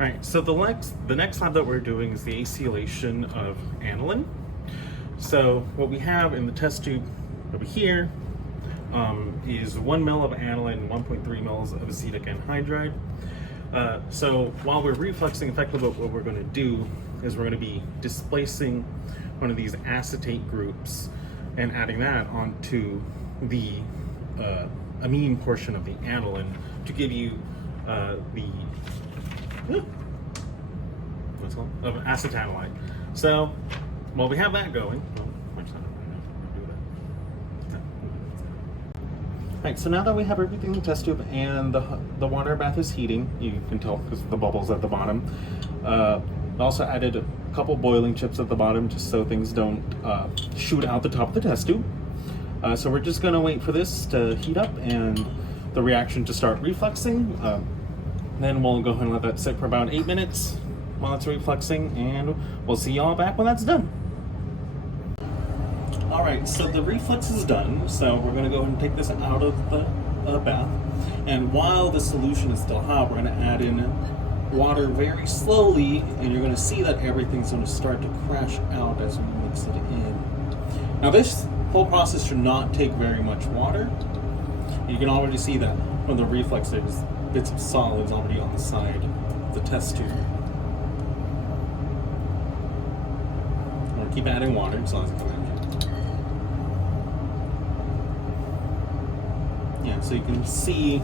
Alright, so the next lab that we're doing is the acylation of aniline. So what we have in the test tube over here is 1 ml of aniline, 1.3 mL of acetic anhydride. So while we're refluxing, effectively what we're going to do is we're going to be displacing one of these acetate groups and adding that onto the amine portion of the aniline to give you what's it called? Of acetanilide. So while we have that going, Alright, so now that we have everything in the test tube and the water bath is heating, you can tell because of the bubbles at the bottom. I also added a couple boiling chips at the bottom just so things don't shoot out the top of the test tube. So we're just going to wait for this to heat up and the reaction to start refluxing. Then we'll go ahead and let that sit for about 8 minutes while it's refluxing, and we'll see y'all back when that's done. Alright, so the reflux is done, so we're going to go ahead and take this out of the bath. And while the solution is still hot, we're going to add in water very slowly, and you're going to see that everything's going to start to crash out as we mix it in. Now this whole process should not take very much water. You can already see that from the reflux there's bits of solids already on the side of the test tube. I'm going to keep adding water as long as it comes in. Yeah, so you can see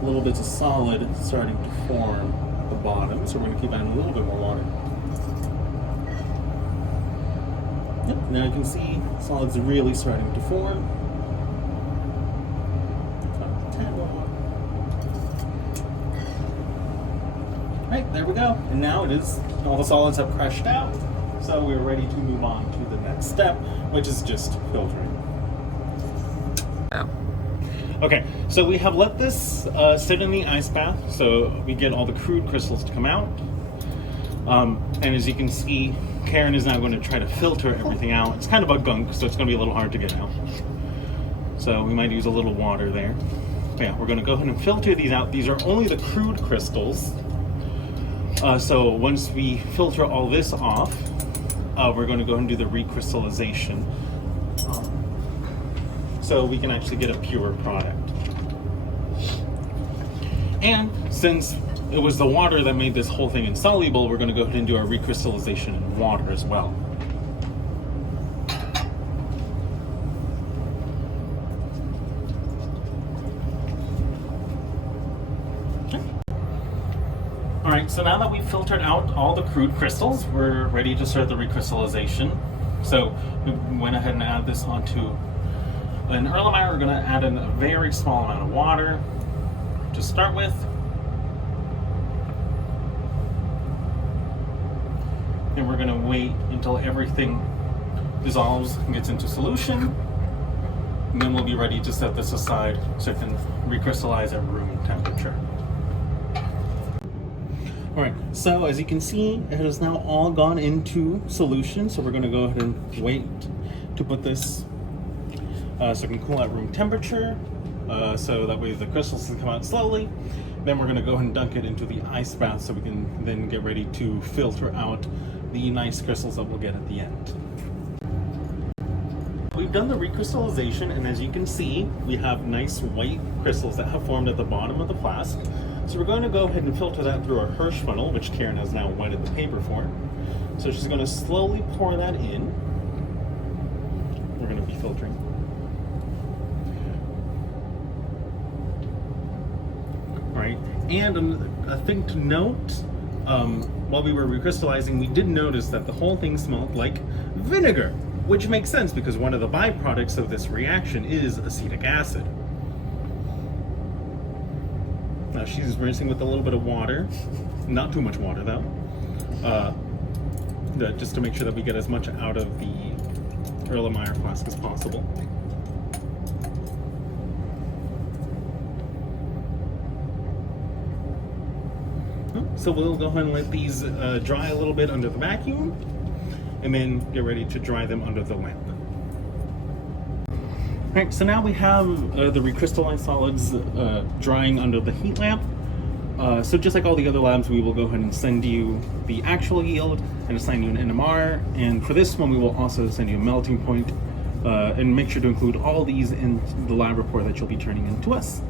little bits of solid starting to form at the bottom, so we're going to keep adding a little bit more water. Yep, now you can see solids really starting to form. Alright, there we go. And now all the solids have crashed out, so we're ready to move on to the next step, which is just filtering. Okay, so we have let this sit in the ice bath so we get all the crude crystals to come out. And as you can see, Karen is now going to try to filter everything out. It's kind of a gunk, so it's going to be a little hard to get out. So we might use a little water there. But yeah, we're going to go ahead and filter these out. These are only the crude crystals. So once we filter all this off, we're going to go ahead and do the recrystallization. So we can actually get a pure product. And since it was the water that made this whole thing insoluble, we're going to go ahead and do our recrystallization in water as well. Alright, so now that we've filtered out all the crude crystals, we're ready to start the recrystallization. So we went ahead and add this onto an Erlenmeyer. We're going to add in a very small amount of water to start with. And we're going to wait until everything dissolves and gets into solution. And then we'll be ready to set this aside so it can recrystallize at room temperature. Alright, so as you can see, it has now all gone into solution. So we're going to go ahead and wait to put this so it can cool at room temperature, so that way the crystals can come out slowly. Then we're going to go ahead and dunk it into the ice bath so we can then get ready to filter out the nice crystals that we'll get at the end. We've done the recrystallization, and as you can see, we have nice white crystals that have formed at the bottom of the flask. So we're going to go ahead and filter that through our Hirsch funnel, which Karen has now wetted the paper for. So she's going to slowly pour that in. We're going to be filtering. Right. And a thing to note, while we were recrystallizing, we did notice that the whole thing smelled like vinegar, which makes sense because one of the byproducts of this reaction is acetic acid. Now she's rinsing with a little bit of water, not too much water though, just to make sure that we get as much out of the Erlenmeyer flask as possible. So we'll go ahead and let these dry a little bit under the vacuum, and then get ready to dry them under the lamp. Alright, so now we have the recrystallized solids drying under the heat lamp. So just like all the other labs, we will go ahead and send you the actual yield and assign you an NMR. And for this one, we will also send you a melting point and make sure to include all these in the lab report that you'll be turning in to us.